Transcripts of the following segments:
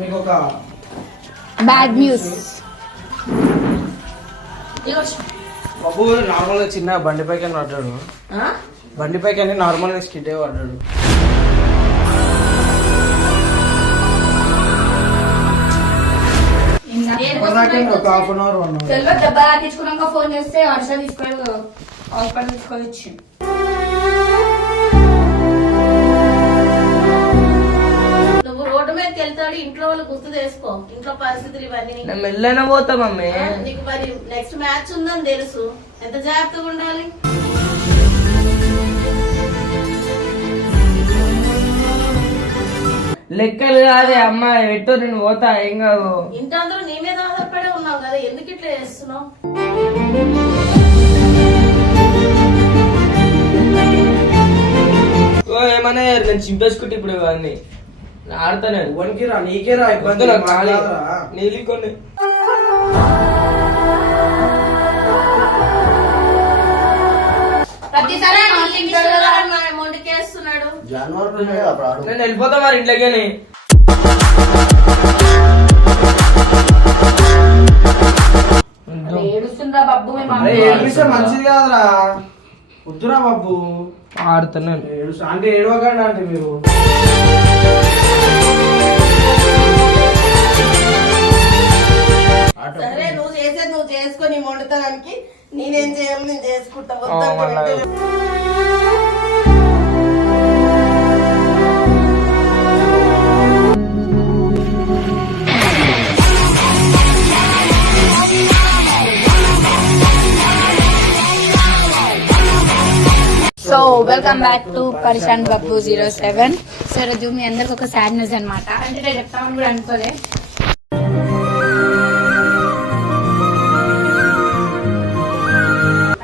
మీకు ఒక bad news. బాబు normal గా చిన్న బండిపైకి పడ్డాడు. బండిపైకి నార్మల్ గా స్కిడ్ పడ్డాడు. ఒక హాఫ్ అన్ అవర్ 1 అవర్ దెబ్బ తాకించుకున్నాక ఫోన్ చేస్తే వర్ష తీసుకొని హాస్పిటల్ తీసుకొని వచ్చి నువ్వు రోడ్డు మీదకి వెళ్తాడు, ఇంట్లో వాళ్ళు గుర్తు చేసుకో. ఇంట్లో పరిస్థితులు ఇవన్నీ మెల్లన పోతా మమ్మీ. నీకు మరి నెక్స్ట్ మ్యాచ్ ఉందని తెలుసు, ఎంత జాగ్రత్తగా ఉండాలి. లెక్కలు కాదే అమ్మ, ఎట్టో నేను పోతా, ఏం కాదు. ఇంటందరూ నీ మీద ఆధారపడే ఉన్నావు కదా, ఎందుకు ఇట్లా చేస్తున్నావు? ఏమన్నా నేను చింపేసుకుంటే ఇప్పుడు ఇవన్నీ ఆడతాను. వన్కిరా నీకేరా ఇబ్బంది. నీళ్ళు కొన్ని ప్రతిసారి మొండికేస్తున్నాడు. నేను వెళ్ళిపోతా మరి ఇంట్లోకి. ఏడుస్తుందా బాబు? ఏడిపిస్తే మంచిది కాదురా, వద్దురా బాబు. ఆడుతున్నాను అంటే ఏడవకండి అంటే మీరు. సరే నువ్వు చేసేది నువ్వు చేసుకొని మొండుతానికి నేనేం చేయాలి, నేను చేసుకుంటా. సో వెల్కమ్ బ్యాక్ టు పరిశాన్ బాబు 07. సో రోజు మీ అందరికి ఒక సాడ్ న్యూస్ అనమాట. అంటే నేను చెప్తామని కూడా అనుకోలే.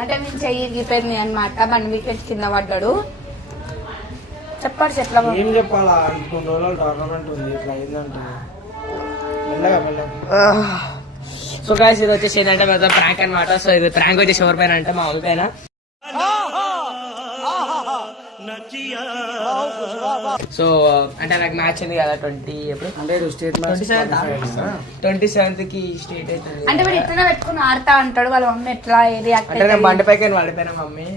అంటే మేము చెయ్యి గిపోయింది అనమాట. 1 వికెట్ కింద పడ్డాడు. చెప్పాడు చెట్ల ఏం చెప్పాలా, కొన్ని రోజులు టోర్నమెంట్ ఉంది, ఇట్లా అయిందంటే మెల్లగా మెల్లగా. సో గాయ్స్ ఇది వచ్చేసి ఏంటంటే మొత్తం ప్రాంక్ అనమాట. సో ఇది ప్రాంక్ వచ్చేసి ఎవరి పైన అంటే మా ఊరి పైన. సో అంటే నాకు మ్యాచ్ ఉంది కదా 20 అంటే స్టేట్ 27th కి స్టేట్ అవుతుంది. అంటే మీరు ఇట్లా పెట్టుకుని ఆడతా అంటాడు. వాళ్ళ మమ్మీ ఎట్లా రియాక్ట్ అంటే నేను బండిపైకి పడిపోయినా మమ్మీ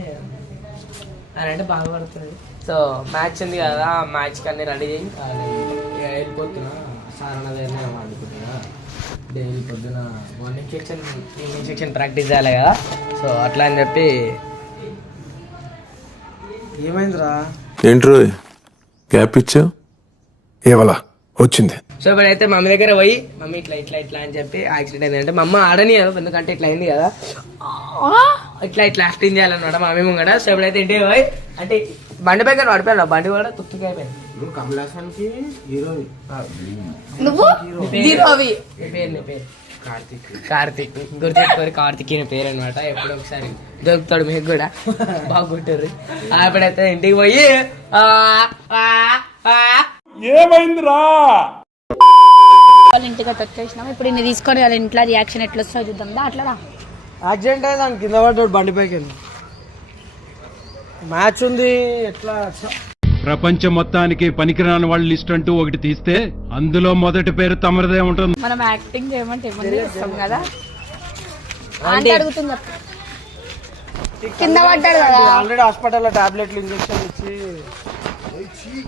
అని అంటే బాధపడుతుంది. సో మ్యాచ్ ఉంది కదా, మ్యాచ్ కి అన్ని రెడీ చేయి వెళ్ళిపోతున్నా. సార్ అన్నది ఆడుకుంటున్నా. డైలీ పొద్దున morning section evening section practice చేయాలి కదా. సో అట్లా అని చెప్పి. ఏమైందిరా? ఏంట్రో గ్యాప్ ఇచ్చావు, ఏవలా వచ్చింది. సో ఇప్పుడైతే మమ్మీ దగ్గర పోయి మమ్మీ ఇట్లా ఇట్లా ఇట్లా అని చెప్పి యాక్సిడెంట్ అయింది అంటే మా అమ్మ ఆడని కదా, ఎందుకంటే ఇట్లా అయింది కదా, ఇట్లా ఇట్లా యాక్టింగ్ చేయాలన్నమాట మమ్మీ ముంగడ. సో ఇప్పుడైతే ఇంటికి పోయి అంటే బండి పైన పడిపోయాను, బండి కూడా తుత్తుగా అయిపోయింది. కమలాసన్కి హీరో నువ్వు పేరు కార్తిక్ గుర్తుపెట్టుకోరు. కార్తిక్ పేరు అనమాట. ఎప్పుడో ఒకసారి దొరుకుతాడు మీకు కూడా, బాగుంటారు. అప్పుడైతే ఇంటికి పోయి ఏమైందిరా వాళ్ళ ఇంటికి వచ్చేసినాం. ఇప్పుడు ఇన్ని తీసుకొని వాళ్ళ ఇంట్లో రియాక్షన్ ఎట్లా వస్తుందో చూద్దాం. అట్లా యాక్సిడెంట్ అయ్యి దాని కింద పడ్డాడు బండిపైకి. మ్యాచ్ ఉంది ఎట్లా. ప్రపంచం మొత్తానికి పనికిరాని వాళ్ళ లిస్ట్ అంటూ ఒకటి తీస్తే అందులో మొదటి పేరు తమరిదే ఉంటుంది. మనం యాక్టింగ్ చేయమంటే ఏమన్నా ఇస్తాం కదా అంటే అడుగుతుంది. కింద పడ్డాడు కదా, ఆల్రెడీ హాస్పిటల్లో టాబ్లెట్లు ఇంజక్షన్ ఇచ్చి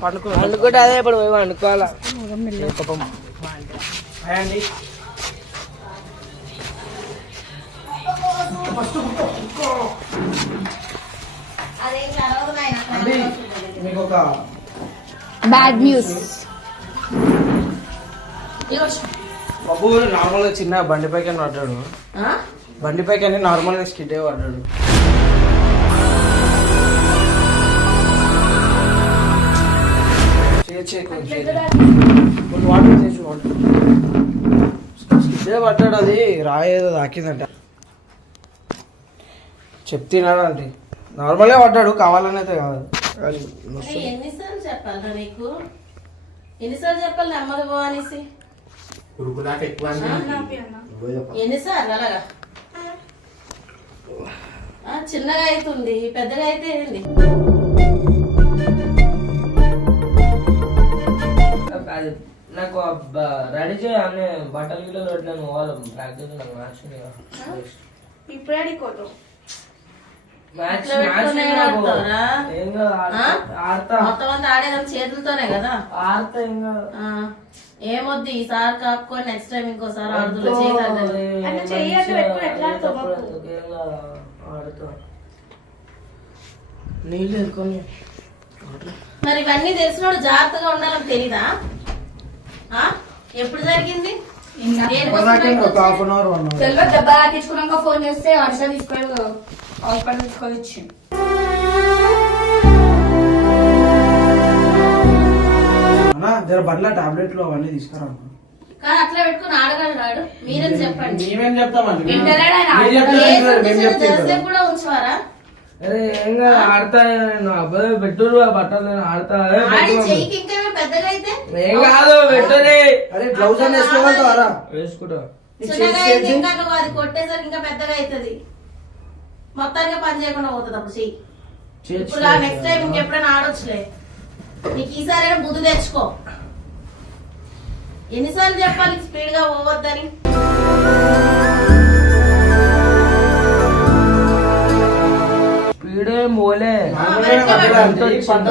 పండుకుంటే అదే ఇప్పుడు పోయి వండుకోవాలా. మీకు ఒక బ్యాడ్ న్యూస్. బాబు నార్మల్ గా చిన్న బండిపైకి పడ్డాడు. బండిపైకి నార్మల్ గా స్కిడ్ పడ్డాడు. వాటర్ చేసి స్కిడ్ పడ్డాడు. అది రాయేదో తాకిందంట. చెప్తున్నాడంటే నార్మల్ గా పడ్డాడు, కావాలని అయితే కాదు. ఎన్నిసార్లు చెప్పాలి నీకు, ఎన్నిసార్లు చెప్పాలి నెమ్మది పో అనేసి. ఎన్నిసార్లు అలాగా చిన్నగా అవుతుంది, పెద్దగా అయితే ఏంది. నాకు రెడీ చేయాలి బట్టలు గిట్టలు పెట్టినాను పోవాలి ప్రాక్టీస్ నాకు మ్యాచ్ ఇప్పుడు ఆడుకోవటం మ్యాచ్ ఇట్లా పెట్టుకునే ఆడతారా? ఏం కాదు ఆడతా మొత్తం అంతా ఆడేదాం చేతులతోనే కదా. ఆడతా ఏం కాదు. ఏమొద్దు ఈసారి కాకపోయి నెక్స్ట్ టైం ఇంకోసారి ఆడుతున్నా ఆడతా నీళ్ళు ఎదుర్కొని మరి ఇవన్నీ తెలిసినోడు జాగ్రత్తగా ఉండాలని తెలీదా? ఎప్పుడు జరిగింది? ఒక హాఫ్ అన్ అవర్ 1 అవర్ తెలియదు. దెబ్బ తాకించుకున్నాక ఫోన్ చేస్తే వర్ష తీసుకోలేదు, హాస్పిటల్ తీసుకొచ్చి. అన్నా జర బండ్ల టాబ్లెట్లు అవన్నీ తీసుకురా. కానీ అట్లా పెట్టుకుని ఆడగలరాడు. మీరేం చెప్పండి. మేమేం చెప్తామండి, వింటలేడా ఆయన? మీరు చెప్తే మేము చెప్తాం. జరసేపు కూడా ఉంచువారా? అరే ఏం కాదు ఆడతా నేను అబ్బాయి పెట్టుడు బట్టలు నేను ఆడతా ఆడి చెయ్యికి ఇంకేమో పెద్దగా అయితే ఏం కాదు పెట్టుని అరే గ్లౌజ్ అని వేసుకోగలుగుతారా? వేసుకుంటా చిన్నగా అయితే ఇంకా నువ్వు అది కొట్టేసరికి ఇంకా పెద్దగా అవుతుంది. మొత్తానికి పని చేయకుండా పోతుంది అప్పుడు చెయ్యి. ఇప్పుడు నెక్స్ట్ టైం ఇంకెప్పుడైనా ఆడొచ్చులే. నీకు ఈసారైనా బుద్ధి తెచ్చుకో. ఎన్నిసార్లు చెప్పాలి స్పీడ్ గా పోవద్దని? స్పీడే మోలే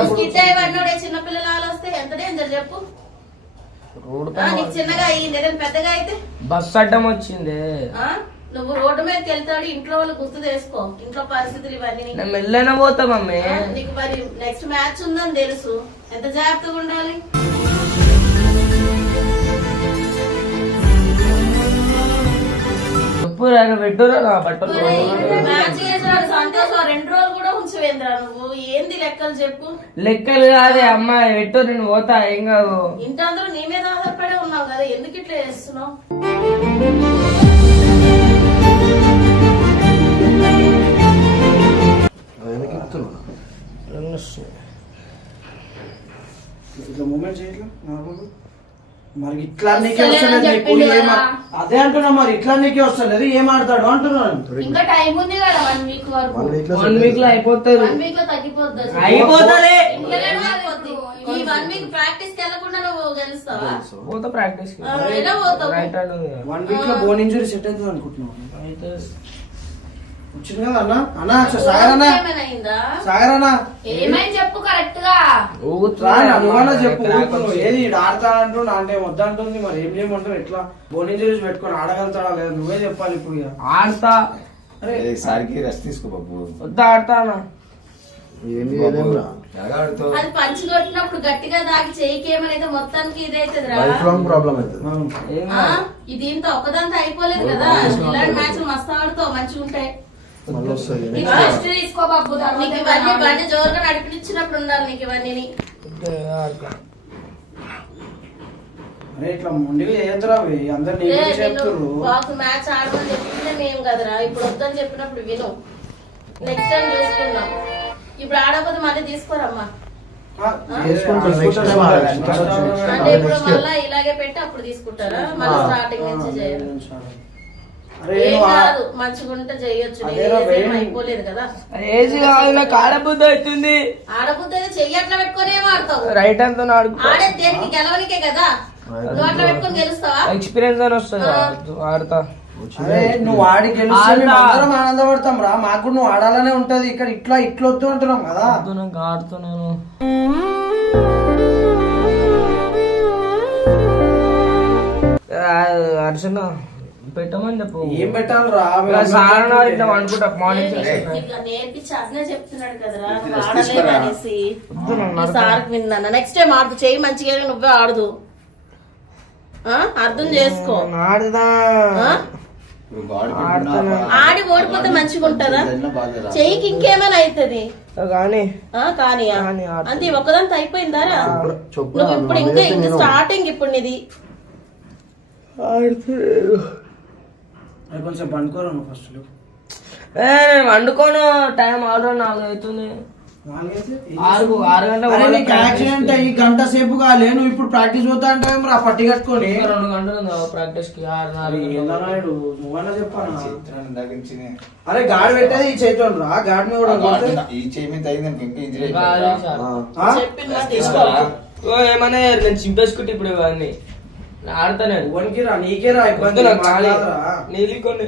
స్కిట్ అయ్యవాడినోడే చిన్నపిల్లలు ఆలోస్తే ఎంత డేంజర్ చెప్పు. నీకు చిన్నగా అయ్యింది, ఏదైనా పెద్దగా అయితే బస్ అడ్డం వచ్చింది. నువ్వు రోడ్డు మీదకి వెళ్తాడు, ఇంట్లో వాళ్ళు గుర్తు చేసుకో. ఇంట్లో పరిస్థితులు ఇవన్నీ నేను మెల్లైనా పోతా మమ్మీ. నీకు మరి నెక్స్ట్ మ్యాచ్ ఉందని తెలుసు, ఎంత జాగ్రత్తగా ఉండాలి. పెట్టురా బట్టలు మ్యాచ్ చేసాడు సంతోషం. 2 రోజులు కూడా ఉంచవేంద్రా నువ్వు. ఏంది లెక్కలు చెప్పు. లెక్కలు కాదే అమ్మాయి పెట్టు నేను పోతా ఏం కాదు. ఇంటందరూ నీ మీద ఆధారపడే ఉన్నావు కదా, ఎందుకు ఇట్లా చేస్తున్నావు? ఇట్లా మూమెంట్ చేయట్లా నార్మల్. మరి ఇట్లా నీకే వస్తలేదు నీకు అదే అంటున్నా. మరి ఇట్లా నీకే వస్తలేదు ఏం ఆడతాడు అంటున్నాను. ఇంకా టైం ఉంది కదా 1 వీక్ వరకు. 1 వీక్ లో అయిపోతుంది. 1 వీక్ లో తగ్గిపోద్ది. అయిపోతుంది. ఈ 1 వీక్ ప్రాక్టీస్ కి వెళ్ళకుండా నువ్వు గెలుస్తావా? పోతా ప్రాక్టీస్ ఎలా పోతావు? 1 వీక్ లో బోన్ ఇంజురీ సెట్ అవుతుంది అనుకుంటున్నావు. వచ్చింది కదా అన్న. అన్న సాగరన్నా ఏమైనా అయిందా? సాగరన్నా ఏమైనా చెప్పు కరెక్ట్ గా. నువ్వన్నా చెప్పు. ఏది ఆడతాడంటూ అంటే వద్దంటుంది. మరి ఏం చేయమంటారు? ఎట్లా బోన్ ఇంజరీస్ పెట్టుకొని ఆడగలుగుతాడా లేదా నువ్వే చెప్పాలి. ఇప్పుడు ఇక ఆడతా. అరే సారికి రెస్ట్ తీసుకో బాబు. వద్దా ఆడతానా అది పంచి కొట్టినప్పుడు గట్టిగా దాగి చెయ్యికి ఏమైనా మొత్తానికి ఇదైతుంది రా. ప్రాబ్లం అవుతుంది. దీంతో ఒక్కదంతా అయిపోలేదు కదా. ఇలాంటి మ్యాచ్ మస్తు ఆడుతావు, మంచిగా ఉంటాయి. రెస్ట్ తీసుకో బాబు. నీకు ఇవన్నీ బండి జోరుగా నడిపించినప్పుడు ఉండాలి నీకు ఇవన్నీ. అరే ఇట్లా మొండిగా చేయొద్దురా. అందరు నీ గురించి చెప్తుర్రు. బాకు మ్యాచ్ ఆడమని చెప్పిందే మేము కదరా. ఇప్పుడు వద్దని చెప్పినప్పుడు విను. నెక్స్ట్ టైం చూసుకుందాం. ఇప్పుడు ఆడకపోతే మళ్ళీ తీసుకోరమ్మా. అంటే ఇప్పుడు మళ్ళా ఇలాగే పెట్టి అప్పుడు తీసుకుంటారా? మళ్ళీ స్టార్టింగ్ నుంచి చేయాలి. ఏం కాదు, మంచిగా ఉంటే చెయ్యొచ్చు. అయిపోలేదు కదా. ఏజ్ కాదు నాకు ఆడబుద్ధి అవుతుంది. ఆడబుద్ధి చెయ్యి అట్లా పెట్టుకుని ఏం ఆడతావు? రైట్ అంతా ఆడే దేనికి గెలవనికే కదా. నువ్వు అట్లా పెట్టుకుని గెలుస్తావా? ఎక్స్పీరియన్స్ అని వస్తుంది ఆడతా. అరే నువ్వు ఆడి గెలిస్తే అందరం ఆనందపడతాం రా. మాకు నువ్వు ఆడాలనే ఉంటది. ఇక్కడ ఇట్లా ఇట్లొద్దు అంటున్నాం కదా. నాకు ఆడుతున్నాను. అర్చన పెట్టమని చెప్పు. ఏం పెట్టాలి రా? ఇట్లా అనుకుంటా మార్నింగ్ నేర్పించి అట్లే చెప్తున్నాడు కదరా. నువ్వు ఆడలేదు అనేసి సార్కి విన్నా. నెక్స్ట్ టైం ఆడు చెయ్యి మంచిగా నువ్వే ఆడదు. అర్థం చేసుకో. ఆడి ఓడిపోతే మంచిగా ఉంటదా? చెయ్యికి ఇంకేమైనా అవుతుంది కానీ అంతే. ఒక్కదంతా అయిపోయిందారా? నువ్వు ఇప్పుడు ఇంకా స్టార్టింగ్ ఇప్పుడు నీది. కొంచెం పండుకోరా నువ్వు ఫస్ట్. వండుకోను. టైం ఆల్రెడీ 4 అవుతుంది. 6 గంటలు. యాక్సిడెంట్ అయ్యి గంట సేపు కాలే. నువ్వు ఇప్పుడు ప్రాక్టీస్ పోతా అంటే రా పట్టి కట్టుకొని. 2 గంటలు ప్రాక్టీస్ కి. 6 నువ్వన్నా చెప్పాను. అరే గాడి పెట్టేది ఈ చేతిలో రా. గాడిని కూడా ఈ చేయి మీద అయింది ఇంకా ఇంజరీ ఏమన్నా నేను చింపేసుకుంటే ఇప్పుడు ఇవన్నీ ఆడతానే వన్కిరా నీకేరా ఇబ్బంది నీళ్ళు కొన్ని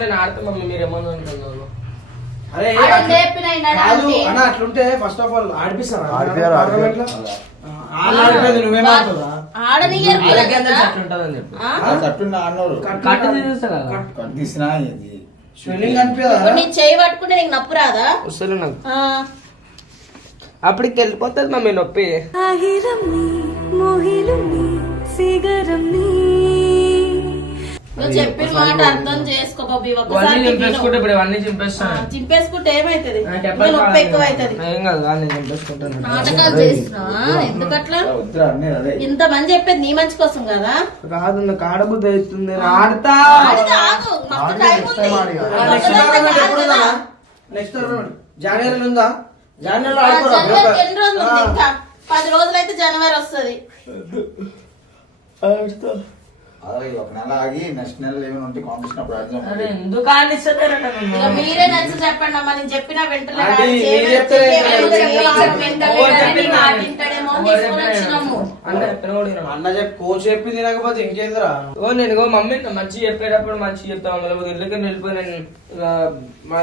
నేను ఆడతా మమ్మీ మీరు ఏమన్నా అనుకున్నారు. అరే ఆడని లేపినా ఈనాడు కాదు ఆంటీ. అన్న అట్లుంటే ఫస్ట్ ఆఫ్ ఆల్ ఆడిపిస్తారా ఆడిపియారు, పార్లమెంట్లో? ఆడిపోయింది నువ్వేమంటున్నా ఆడనీకి ఎట్లుంటదని చెప్పి కట్టున్న అన్నారు కట్టు తీసేస్తా కదా కట్టు తీసినా ఇది స్వెల్లింగ్ అనిపించదా నీ చేయి పట్టుకుంటే నీకు నొప్పి రాదా? వస్తలే నాకు ఆ, అప్పటికి వెళ్ళిపోతుంది మమ్మీ నొప్పి. నువ్వు చెప్పిన మాట అర్థం చేసుకో బాబు. ఇవన్నీ ఒక్కసారి చింపేసుకుంటే ఇప్పుడు ఇవన్నీ చింపేస్తాను. చింపేసుకుంటే ఏమైతుంది? నాకు ఇంకా నొప్పి ఎక్కువ అవుతుంది. ఏం కాదు నేను చింపేసుకుంటాను. నాటకాలు చేస్తున్నా ఎందుకట్లా? వద్దురా అన్నీ అదే ఇంత మంది చెప్పేది నీ మంచి కోసం కదా. కాదు నాకు ఆడబుద్ధి అవుతుంది ఆడతా. ఆడితే ఆగు, మస్తు టైం ఉంది. నెక్స్ట్ ఒక్కదాంతో టోర్నమెంట్ కాదు ఎప్పుడు కదా. ఉందా? నెక్స్ట్ టోర్నమెంట్ జనవరిలో ఉందా? జనవరిలో ఆ, ఆడుకోరా జనవరికి ఎన్ని రోజులు ఉంది? ఇంకా 10 రోజులు అయితే జనవరి వస్తుంది. అలాగే ఒక నెల ఆగి నెక్స్ట్ నెల ఏమైనా ఉంటే కాంపిటీషన్ అప్పుడు అరే ఆడదాం. ఎందుకు ఆడిస్తారట ఇక మీరే నచ్చి చెప్పండి అమ్మా. నేను చెప్పినా వెంటనే ఆంటీ, రాదు. మీరు చెప్తారే చేయమని కదా. చెప్పి వెంటనే నీ మాట వింటాడేమో అని తీసుకొని వచ్చినాము. అన్న చెప్పి కోచ్ చెప్పింది తినకపోతే ఇంకేందిరా? నేను మమ్మీ మంచి చెప్పేటప్పుడు మంచి చెప్తాను లేకపోతే ఇళ్ళకి వెళ్ళిపోయి నేను ఇలా మా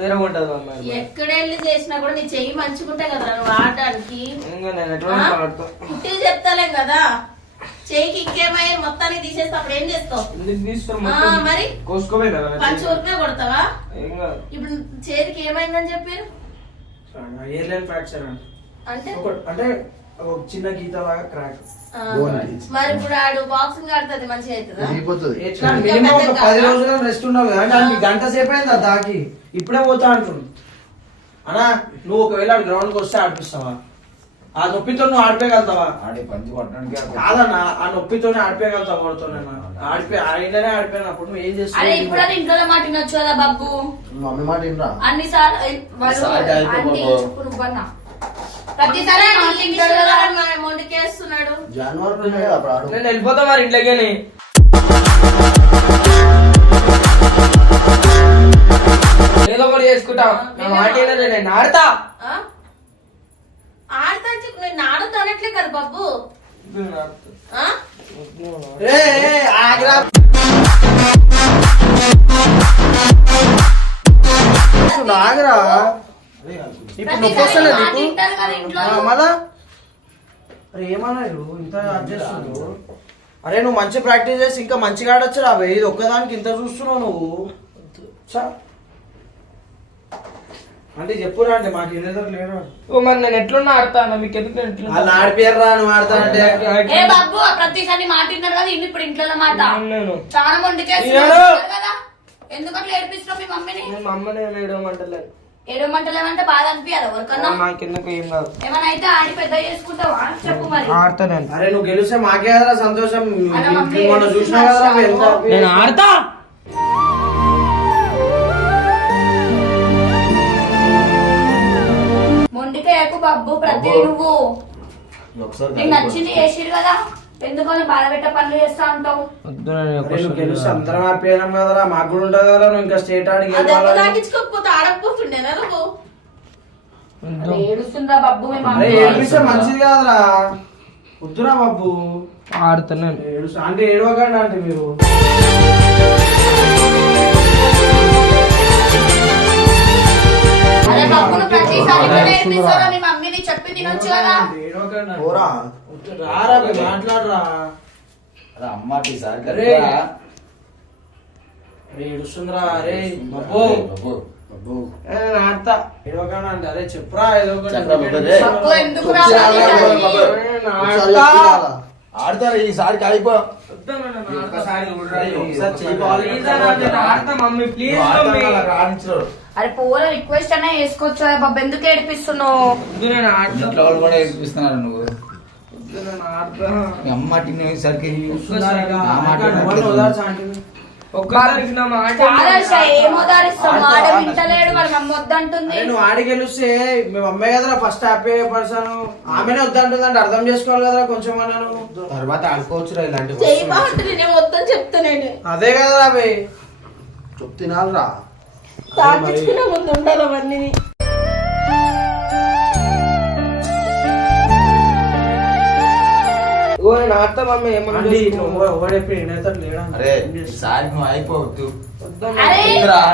వేరే ఉంటది మమ్మీ. ఎక్కడ వెళ్ళి చేసినా కూడా నీ చెయ్యి మంచిగుంటే కదా నువ్వు ఆడడానికి. ఇంకా నేను ఎట్లా ఆడతా. పుట్టి చెప్తాలేం కదా. చెయ్యికి ఇంకేమయ్యా మొత్తాన్ని తీసేస్తే అప్పుడు ఏం చేస్తావు? ఎందుకు తీస్తారు ఆ, మరి కోసుకోపోయినా పంచి ఊరికే కొడతావా? ఏం కాదు. ఇప్పుడు చేతికి ఏమైందని చెప్పారు ఎయిర్లైన్ ఫ్రాక్చర్ అంట. అంటే అంటే ఒక చిన్న గీత లాగా క్రాక్. ఆ, మరి ఇప్పుడు ఆడు బాక్సింగ్ ఆడుతుంది మంచిగా అవుతుందా? ఎట్లా మినిమం ఒక 10 రోజులు రెస్ట్ ఉండాలి కదా. అంటే ఆమెకి గంట సేపు అయింది ఆ దాకి ఇప్పుడే పోతా అంటుంది. అన్నా నువ్వు ఒకవేళ గ్రౌండ్ కి వస్తే ఆడిపిస్తావా? ఆ నొప్పితో నువ్వు ఆడిపోయగలుగుతావా? ఆడి పంచి కొట్టడానికి కాదన్నా ఆ నొప్పితోనే ఆడిపోయగలుగుతావు. వాడుతోనేనా ఆయననే ఆడిపోయినప్పుడు నువ్వు ఏం అరే చేస్తావు? ఇప్పుడు అది ఇంట్లో మాట వినొచ్చు కదా బాబు. మమ్మీ మాట వినరా అన్ని సార్లు ఈసారి అయిపో బాబు. ప్రతిసారి ఆంటీ ఇంటాడు కదా. మొండికేస్తున్నాడు. జనవరి అప్పుడు ఆడు నేను వెళ్ళిపోతా మరి ఇంట్లోకి. ఏదో ఒకటి చేసుకుంటా నా మాట ఏదో నేను ఆడతా. ఆ? ఆడతా అని చెప్పి నేను ఆడతా అనట్లే కదా బాబు. ఆ? ఆగిరా. ఆగిరా. ఇప్పుడు నొప్పి వస్తలే ప్రతిసారి నీకు? ఆంటీ ఇంటారు కదా ఇంట్లో. మళ్ళా అరే ఏమన్నా ఇంత అడ్జస్ట్. అరే నువ్వు మంచి ప్రాక్టీస్ చేసి ఇంకా మంచిగా ఆడొచ్చు రా ఇది ఒక్కదానికి ఇంత చూస్తున్నావు నువ్వు. చా. అంటే చెప్పురా అంటే మాకు ఎదురు లేరు. ఓ మరి నేను ఎట్లున్నా ఆడతాను మీకు ఎందుకు నేను ఎట్లున్నా? వాళ్ళు ఆడిపోయారా నువ్వు ఆడతానంటే? ఏ బాబు ప్రతిసారి మాట వింటారు కదా ఇల్లు ఇప్పుడు ఇంట్లో మాట నేను చాలా మొండి ఈనాడు. కదా. ఎందుకట్లా ఏడిపిస్తున్నావు మీ మమ్మీని? మా అమ్మని ఏడవమంటలేదు. ఏడమంటలేమంటే బాధ అనిపించాలి ఎవరికన్నా. నాకెందుకు ఏం కాదు. ఏమైనా అయితే ఆడి పెద్ద చేసుకుంటావా చెప్పు మరి. ఆడతా నేను. అరే నువ్వు గెలిస్తే మాకే కదరా సంతోషం. అలా మమ్మీ మనం చూసినా కదరా నువ్వు ఎంత happy. నేను ఆడతా. మొండికేయకు బాబు ప్రతి నువ్వు ఒకసారి నీకు నచ్చింది చేసిరు కదా ఎందుకని బాధ పెట్టే పనులు చేస్తా ఉంటావు. వద్దు అరే నువ్వు గెలిస్తే అందరం హ్యాపీ అయినాం కదరా. మాకు కూడా ఉంటుంది కదరా. నువ్వు ఇంకా స్టేట్ ఆడి ఆ దెబ్బ తాకించుకోకపోతే ఆడకపోతుండేనా నువ్వు? అరే ఏడుస్తుందా బాబు మీ అరే మమ్మీ? ఏడిపిస్తే మంచిది కాదురా. వద్దురా బాబు. ఆడుతున్నాను. ఏడుస్తా అంటే ఏడవకండి అంటే మీరు. అరే బాబు నువ్వు ప్రతిసారి ఇట్లా ఏడిపిస్తావా మీ మమ్మీని చెప్పి తినొచ్చు కదా. ఏడవకండి అంటే. పోరా వద్దు, రారా మీరు మాట్లాడరా. అరే అమ్మ ఈసారి అరే. కరెక్టా? అరే ఏడుస్తుందిరా. అరే బాబు బాబు బాబు ఆడతా. ఏడవకండి అంటే అరే చెప్పురా ఏదో ఒకటి. చెప్పరా బాబు, రే. బాబు ఎందుకు ఒకసారి రావాలి? ఆడరా బాబు. ఒకసారి చెప్తున్నా. ఆడతారా ఈసారి అయిపో ఒక్కసారి చూడరా. ఒకసారి చెయ్యి ఆడతా మమ్మీ ప్లీజ్ మమ్మీ. ఆడించరు అరే పోల రిక్వెస్ట్ అనే వేసుకోవచ్చు కదా బాబు ఎందుకు ఏడిపిస్తున్నావు? వద్దు నేను ఆడతా. ఇంట్లో వాళ్ళు కూడా ఏడిపిస్తున్నారు నువ్వు. వద్దు నేను ఆడతా. మీ అమ్మ తినేసరికి ఒక్కసారి ఒక్కసారికి నా మాట చాలా ఏం ఉదారిస్తాం ఆడ వింటలేడు వాళ్ళ అమ్మ వద్దంటుంది. నువ్వు ఆడి గెలిస్తే మేము అమ్మాయి కదరా ఫస్ట్ హ్యాపీ పర్సన్. ఆమెనే వద్దంటుందంటే అర్థం చేసుకోవాలి కదరా కొంచెం నువ్వు. తర్వాత ఆడుకోవచ్చు ఇలాంటి చెయ్యి బాగుంటుంది నేను వద్దని చెప్తా నేను. అదే కదరా అవి చెప్తున్నారా తాకించుకునే ముందు ఉండాలి అవన్నీ. ఆడతా మమ్మీ ఏమన్నా అంటే చేసుకో. ఒకడెప్పుడు ఏడైతాడు లేడా అరే ఈసారి నువ్వు అయిపోవద్దు. వద్దన్నా. అరే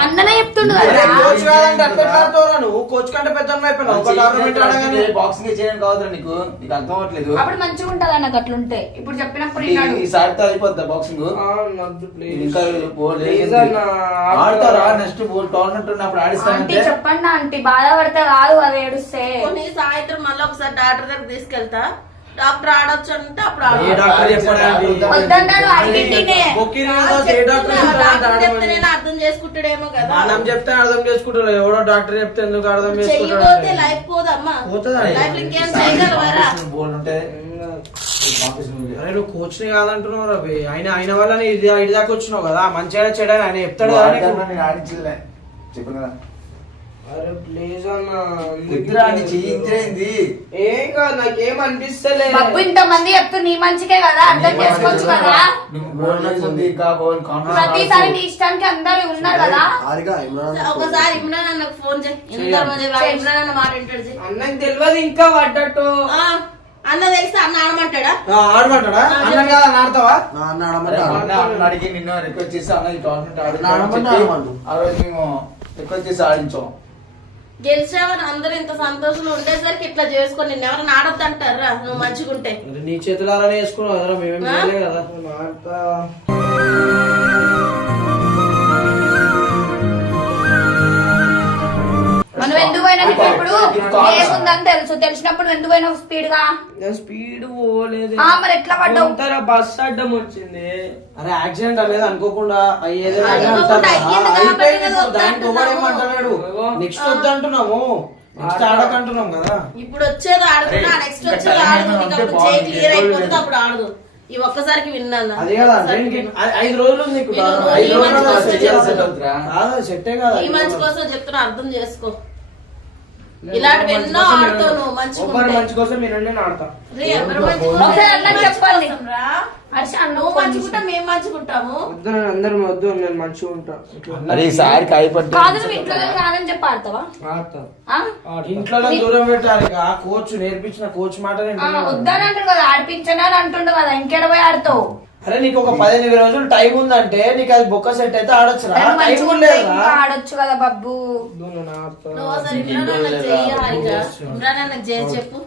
అన్ననే చెప్తుండు అరే, కదా కోచ్ కాదంటే అట్లా ఎట్లా ఆడతావురా నువ్వు? కోచ్ కంటే పెద్ద అయిపోయినావు. ఒక టోర్నమెంట్ ఆడగానే బాక్సింగ్ చేయడానికి కావద్దురా నీకు అర్థం అవ్వట్లేదు. అప్పుడు మంచిగా ఉంటది అన్నకు అట్లుంటే ఇప్పుడు చెప్పినప్పుడు విన్నాడు ఈసారితో అయిపోద్దా బాక్సింగ్? ఆ, వద్దు, ప్లీజ్. ఇంకా ప్లీజ్ అన్న, ఆడతారా? నెక్స్ట్ టోర్నమెంట్ ఉన్నప్పుడు ఆంటీ ఆడిస్తానంటే చెప్పండి ఆంటీ బాధపడితే కాదు అది ఏడుస్తే కొన్ని సాయంత్రం మళ్ళీ ఒకసారి డాక్టర్ దగ్గర తీసుకెళ్తా. డాక్టర్ ఆడొచ్చు అంటే అప్పుడు ఏ డాక్టర్ చెప్పాడు? వద్దన్నాడు ఐడెంటిటీనే డాక్టర్ చెప్తే నేను అర్థం చేసుకుంటాడేమో కదా. మనం చెప్తే అర్థం చేసుకుంటారు, ఎవడో డాక్టర్ చెప్తే ఎందుకు అర్థం చెయ్యిపోతే చేసుకుంటాడు? లైఫ్ పోదమ్మా. పోతుందా? లైఫ్ ఇంకేం చేయగలవారా? బోల్డ్ ఉంటే అరే నువ్వు కోచ్ ని కాదంటున్నావు రా బే. ఆయన వల్ల ఇటు దాకా వచ్చినావు కదా, మంచిగా చెడని ఆయన చెప్తాడు కదా నీకు. నేను ఆడించలే చెప్పాను కదా. అరే ప్లీజ్ అన్న, కుదిరా అని చెయ్యింది. ఏం కాదు, నాకేం అనిపిస్తలే. బబ్బు ఇంత మంది చెప్తూ నీ మంచికే కదా అర్థం చేసుకోవచ్చు కదా నువ్వు బోల్డ్ ఉంది ఇంకా బోల్డ్ ప్రతిసారి నీ ఇష్టానికి అందరు ఉన్నారు కదా ఒకసారి ఇమ్రాన్ అన్నకు ఫోన్ చేయి. ఇమ్రాన్ అన్న మాట వింటాడు చెయ్యి. అన్నకి తెలియదు ఇంకా పడ్డట్టు. ఆ, అన్న తెలిస్తే అన్న ఆడమంటాడా? ఆడమంటాడా? అన్నం కదా ఆడతావా? అడిగి నిన్న రిక్వెస్ట్ చేసి అన్న ఈ టోర్నమెంట్ ఆడమంటే ఆడమంటు. ఆ రోజు మేము రిక్వెస్ట్ చేసి ఆడించాం. గెలిచావని అందరూ ఇంత సంతోషంలో ఉండేసరికి ఇట్లా చేసుకొని నిన్ను ఎవరైనా ఆడొద్దు అంటారా? నువ్వు మంచిగుంటే మరి నీ చేతులారానే వేసుకున్నావు కదరా, మేమేం చేయలే కదా. ఆడతా. మనం ఎందుకు పోయినా నీకు ఇప్పుడు ఏముందని తెలుసు, తెలిసినప్పుడు ఎందుకు పోయినావు స్పీడ్ గా? నేను స్పీడ్ పోలేదు. మరి ఎట్లా పడ్డావు? అంతరా బస్ అడ్డం వచ్చింది. అరే యాక్సిడెంట్ అనేది అనుకోకుండా అయ్యేదే అనుకోకుండా అయ్యింది కాబట్టి కదా దానికి ఒకడేమంటున్నాడు, నెక్స్ట్ వద్దంటున్నాము, నెక్స్ట్ ఆడకంటున్నాం కదా. ఇప్పుడు వచ్చేది ఆడుతున్నా, నెక్స్ట్ వచ్చేది ఆడదు. నీకు అప్పుడు చేయి క్లియర్ అయిపోతుంది, అప్పుడు ఆడదు. ఈ ఒక్కసారికి విన్నాను. అది కదా 5 రోజులు ఉంది నీకు. వీళ్ళు 5 ఈ మంచి కోసం రోజులు చెప్తున్నా. కాదు సెట్టే కదా. ఈ మంచి కోసం చెప్తున్నా, అర్థం చేసుకో. ఇలాంటివి ఎన్నో ఆడుతావు నువ్వు మంచిగా ఒక్కరి ఉంటే. మంచి కోసం మీరు నేను ఆడతా. రే, ఎవరు మంచి కోసం ఒకసారి అన్నకి చెప్పాలి. రా. హర్ష నువ్వు మంచిగుంటా, మేము మంచిగుంటాము. వద్దు, నేను అందరం వద్దు, నేను మంచిగా ఉంటా. ఇట్లా అరే ఈసారి అయిపోద్ది. కాదు నువ్వు ఇంట్లో కాదని చెప్పి ఆడతావా? ఆడతా. ఆ? ఇంట్లో దూరం పెట్టాలి. ఆ కోచ్ నేర్పించిన కోచ్ మాట వద్దని అంటుండు కదా, ఆడిపించని అని అంటుండు కదా, ఇంకెడ పోయి ఆడతావు? అరే నీకు ఒక 15 రోజులు టైం ఉందంటే నీకు అది బొక్క సెట్ అయితే ఆడొచ్చురా. దానికి టైం మంచిగా ఉండేది ఇంకా ఆడొచ్చు కదా బబ్బు. వద్దు, నేను ఆడతా. నువ్వు ఒకసారి ఇమ్రాన్ అన్నకు చెయ్యి హారిక. ఇమ్రాన్ అన్నకు చేసి చెప్పు.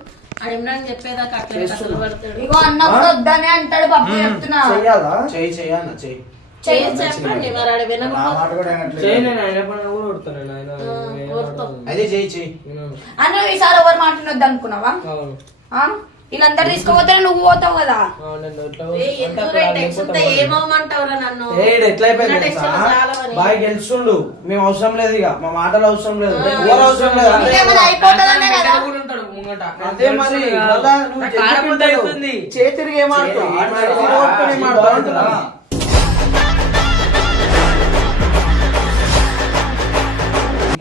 ఆడు ఇమ్రాన్ చెప్పేదాకా అట్లా కథలు పడతాడు. ఇగో అన్న కూడా వద్దనే అంటాడు బబ్బు చెప్తున్నా. చెయ్యాలా? చెయ్యన్న చెయ్యి. చేసి చెప్పండి మరి ఆడ నా మాట వినకపోతే. కూడా వినట్లేదు. చేయి, నేను ఆయన పని కూడా కొడతాను. నేను ఆయన కొడతావు. అదే చెయ్యి. అన్న ఈసారి ఎవరు మాట్లాడొద్దు అనుకున్నావా? అవును. ఆ? వీళ్ళందరూ తీసుకుపోతే నువ్వు పోతావు కదా. నేను ఎట్లా ఏ, ఎందుకు రే టెన్షన్ తో ఏమవమంటావురా నన్ను? ఎట్లా అయిపోయింది నా తెలుసా? టెన్షన్ చాలా మరి. బాగా గెలుస్తుండు, మేము అవసరం లేదు, ఇక మా మాటలు అవసరం లేదు, ఎవరు అవసరం లేదు. అంతే. ఇంకేమైనా అయిపోతుందనే కదా. కూడా ఉంటాడు ముంగట. అదే మరి మళ్ళా నువ్వు నాకు ఆడబుద్ధి అవుతుంది. చేతిరిగి ఏమాడుతావు?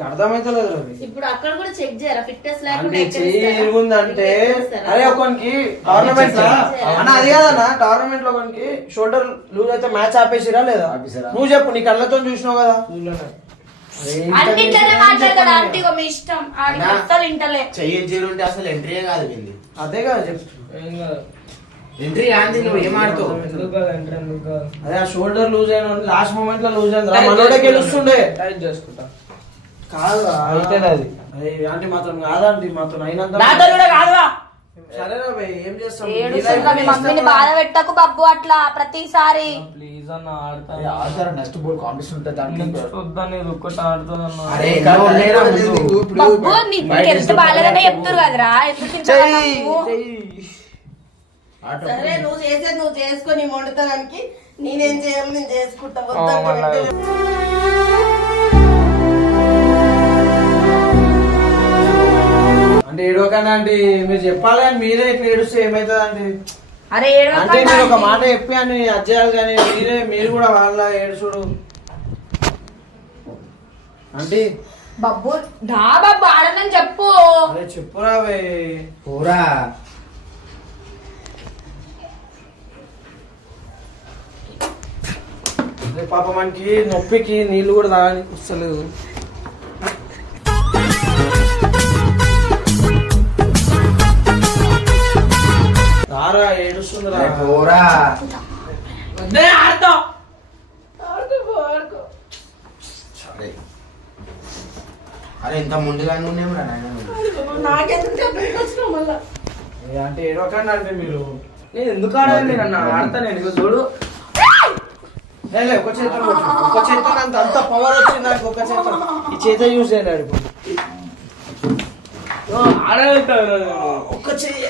అర్థమైతలేదు రవి. ఇప్పుడు అక్కడ కూడా చెక్ చేయరా? ఫిట్నెస్ లేకుండా అంటే ఎక్కడ చెయ్యి ఇస్తారా? ఇరుగుందంటే ఇస్తారా? అరే ఒకనికి టోర్నమెంట్ అన్న అది కాదన్న, టోర్నమెంట్ లో ఒకనికి షోల్డర్ లూజ్ అయితే మ్యాచ్ ఆపేసిరా లేదా? ఆపేసిరా. నువ్వు చెప్పు, నీ కళ్ళతో చూసినావు కదా. అన్నిట్లోనే మాట్లాడతాడు ఆంటీ, మీ ఇష్టం. ఆడికి అస్సలు ఇంటలే. చెయ్యించేరుంటే అసలు ఎంట్రీ కాదు వింది. అదే కదా చెప్పు. ఏం కాదు. ఎంట్రీ ఆంది నువ్వు ఏం ఆడుతావు? ఎందుకు కాదు, ఎంట్రీ ఎందుకు కాదు. అదే ఆ షోల్డర్ లూజ్ అయిన లాస్ట్ మూమెంట్ లో లూజ్ అయింది, మనోడే గెలుస్తుండే. టైట్ చేసుకుంటా. కాదు అయితే అది. అరే ఆంటీ మాత్రం కాదా, ఆంటీ మాత్రం అయినంత నాతో కూడా కాదురా. సరేనా భయ్, ఏం చేస్తాం? ఏడుస్తున్నా, మీ మమ్మీని బాధ పెట్టకు బబ్బు అట్లా ప్రతిసారి. ప్లీజ్ అన్న ఆడతా. ఆడతారు నెక్స్ట్ బోల్ కాంపిటీషన్ ఉంటుంది దానికి. వద్దని ఇది ఒక్కటి ఆడుతానన్న. అరే ఇంకా లేరా ముందు. బబ్బు నీకు హెల్త్ బాగాలేదనే చెప్తురు కదరా, ఎందుకు ఇంత బబ్బు? సరే నువ్వు చేసేది నువ్వు చేసుకొని వండుతానికి నేనేం చేయాలి, నేను చేసుకుంటా. అంటే ఏడవకండి అంటే మీరు చెప్పాలి కానీ మీరే ఇట్లా ఏడుస్తే ఏమవుతుంది అంటే? అరే అంటే ఏడవకండి నేను ఒక ఆంటీ. మాట చెప్పి అని అజ్జేయాలి కానీ మీరు కూడా వాళ్ళ ఏడుచుడు అంటే. బబ్బు డా బబ్బు ఆడనని చెప్పు. అరే చెప్పురావే. పోరా. అదే పాప మనకి నొప్పికి నీళ్ళు కూడా తాగడానికి వస్తలేదు. రారా ఏడుస్తు వస్తుందిరా. పోరా వద్దే ఆడతాం. సరే అరే ఇంత ముందుగానే ఉన్నాం రా నాయన నాకెందుకు చెప్పడానికి వచ్చినావు మళ్ళా? ఏ అంటే ఏడవకండి అంటే మీరు నేను ఎందుకు ఆడాలి అన్న ఆడతా నేను ఇగో చూడు. లే, ఒక చేతితో కొట్టు. ఒక చేతితో అంత పవర్ వచ్చింది నాకు. ఒక చేతితో ఈ చేత యూజ్ చేయలేడు ఇప్పుడు. ఆడగలుగుతాను. ఒక్క చెయ్యి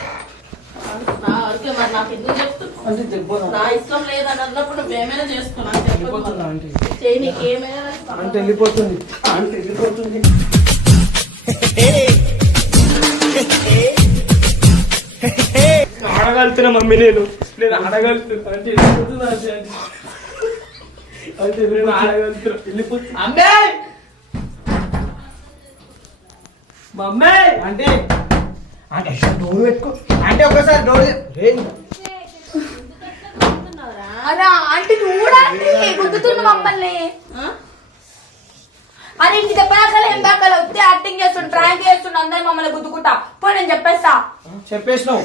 నా వరకే మరి నాకు ఎందుకు చెప్తున్నావు? అంటే దెబ్బ నా ఇష్టం లేదని అన్నప్పుడు నువ్వేమైనా చేసుకున్నాను వెళ్ళిపోతుంది ఆంటీ. చెయ్యి నీకేమైనా అంటే వెళ్ళిపోతుంది. అంటే వెళ్ళిపోతుంది. ఆడగలుగుతున్నా మమ్మీ నేను ఆడగలుగుతున్నా అంటే వెళ్ళిపోతున్నా అంటే అంటే నేను ఆడగలుగుతున్నా వెళ్ళిపోతున్నా. అమ్మే మమ్మీ అంటే అంటే డోర్ పెట్టుకో. అంటే ఒకసారి డోర్ అలా ఆంటీ కూడా గుద్దుతున్న మమ్మల్ని. అరే ఇంటి దెబ్బకాల ఏం బాకాల వస్తే యాక్టింగ్ చేస్తుండు, ట్రాంక్ చేస్తుండు, అందరు మమ్మల్ని గుద్దుకుంటా. పోయి నేను చెప్పేస్తా. చెప్పేసినావు.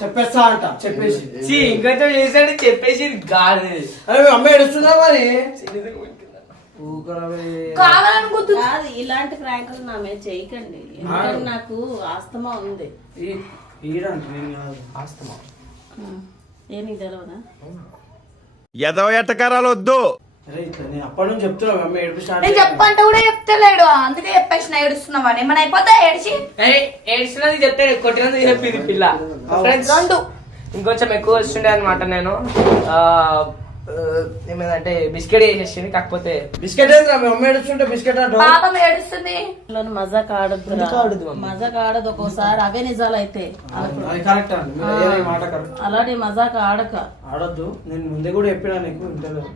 చెప్పేస్తా అంట చెప్పేసి ఇంకొంచెం చేసాడు చెప్పేసి కాదు. అరే మీ అమ్మాయి ఏడుస్తుందా మరి? కావాలని గుద్దు. కాదు ఇలాంటి ప్రాంకులు నా మీద చేయకండి. ఎందుకంటే నాకు ఆస్తమా ఉంది. ఈడంట నేను కాదు. ఆస్తమా ఏ నీకు తెలియదా? ఎదవ ఎట్టకారాలు వద్దు. అరే ఇట్లా నేను అప్పటి నుంచి చెప్తున్నా మీ అమ్మాయి ఏడుపు స్టార్ట్ నేను చెప్పంటే కూడా చెప్తలేడు, అందుకే చెప్పేసిన ఏడుస్తున్నావా. ఏమైనా అయిపోతా ఏడిచి. ఏడ్చినది చెప్తే కొట్టినది చెప్పింది పిల్ల. ఫ్రెండ్స్ ఇంకొంచెం ఎక్కువ వస్తుండే అనమాట. నేను ఏమైందంటే బిస్కెట్ వేసేసింది. కాకపోతే బిస్కెట్ ఏంద్రా మీ అమ్మాయి ఏడుస్తుంటే బిస్కెట్ అంట. పాపం ఏడుస్తుంది. మజాక్ ఆడద్దు, మజాక్ ఆడదు. ఒక్కోసారి అవే నిజాలు అయితే అది కరెక్ట్ అండి. మీరు ఏ మాట కరెక్ట్. అలాంటి మజాక్ ఆడక. ఆడొద్దు. నేను ముందే కూడా చెప్పినా నీకు ఇంటర్వ్యూ